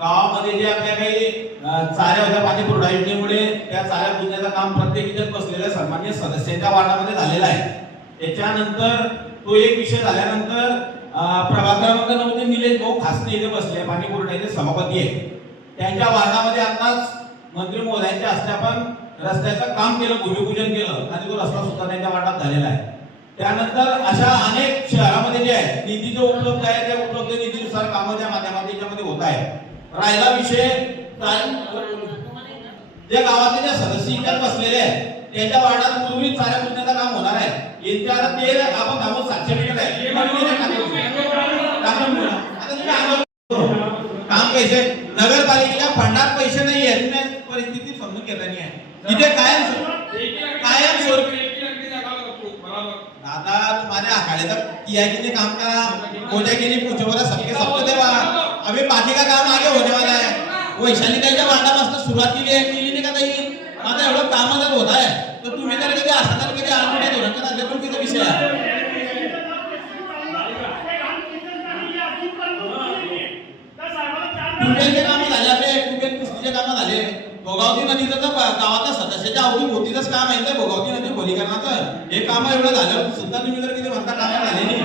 गावामध्ये जे आपल्या काही चाऱ्या होत्या पाणी पुरवठा योजनेमुळे त्या चाऱ्या पुरवण्याचं काम प्रत्येक इथे बसलेल्या सन्माननीय सदस्यांच्या वार्डामध्ये झालेलं आहे. त्याच्यानंतर तो एक विषय झाल्यानंतर प्रभाग क्रमांक 9 मध्ये निलेश भाऊ खासने इथे बसले, पाणी पुरवठ्याचे सभापती आहे. त्यांच्या वार्डामध्ये आताच मंत्री महोदयांच्या हस्ते आपण रस्त्याचं काम केलं, भूमिपूजन केलं आणि तो रस्ता सुद्धा त्यांच्या वार्डात झालेला आहे. त्यानंतर अशा अनेक शहरामध्ये जे आहे निधी जो उपलब्ध आहे त्या उपलब्ध निधीनुसार कामं त्या माध्यमातून याच्यामध्ये होत आहे. राहिला विषय जे गावातले ज्या सदस्य इथे बसलेले आहेत त्यांच्या वार्डात पूर्वी चाऱ्या पुरवण्याचं काम होणार आहे. येत्या ते आपण कामं 700 मीटर आहे काम कैसे नगरपालिकेच्या फंडात पैसे नाही आहेत, परिस्थिती समजून घेता नाही आहे. तिथे कायम स्वरूपी दादा तुम्हारे अखाड़े तक किया कि नहीं काम का पूजा के लिए पूछो वाला सबके देवा. अभी बाकी का काम आगे होने वाला है. वैशाली ताईच्या वार्डापासून सुरुवात केली नाही का ताई? आता एवढं काम जर होत आहे तर तुम्ही तर कधी असं तर कधी आलमोठे धोरण तर पण किती विषय आहे. ट्यूबवेलचे काम झाले, आपले ट्यूबवेल पुस्तीचे काम झाले. भोगावती नदीचं तर गावातल्या सदस्याच्या अवतीभोवतीच काम आहे. भोगावती नदी खोलीकरणाचं हे काम एवढं झालं सुद्धा तुम्ही जर किती म्हणता कामं झालेली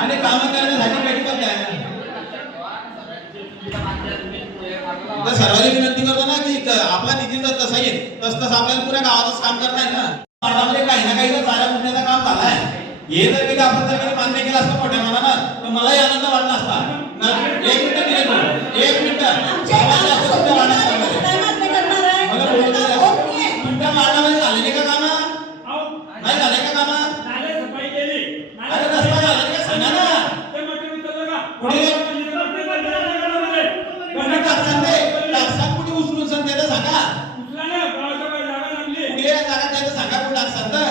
आणि कामं करण्यासाठी मेडिकल द्या. तर सर्वांनी विनंती करतो ना की आपला निधी जर तसा येईल तसं आपल्याला पुऱ्या गावातच काम करणार आहे ना. वार्डामध्ये काही ना काही तर चाऱ्या पुरण्याचं काम झालं आहे. हे जर कधी आपण जर कधी मान्य केलं असतं मोठ्या मनानं तर मलाही आनंद वाटला असता. एक मिनिट दिले, एक मिनिट तुमच्या वार्डामध्ये झालेली का कामं नाही झाले का कामं? अरे रस्ता झाला का सांगा ना. पुढे कुठे उचलून सांगते तर सांगा. पुढे जागा त्याचं सांगा कुठे टाकसान तर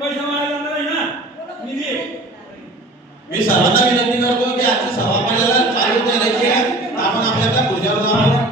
पैसा वाया जाणार आहे ना निधी. मी सर्वांना विनंती करतो की आजची सभा आपल्याला चालू करायची आहे. आपण आपल्या खुर्च्यावर जाऊन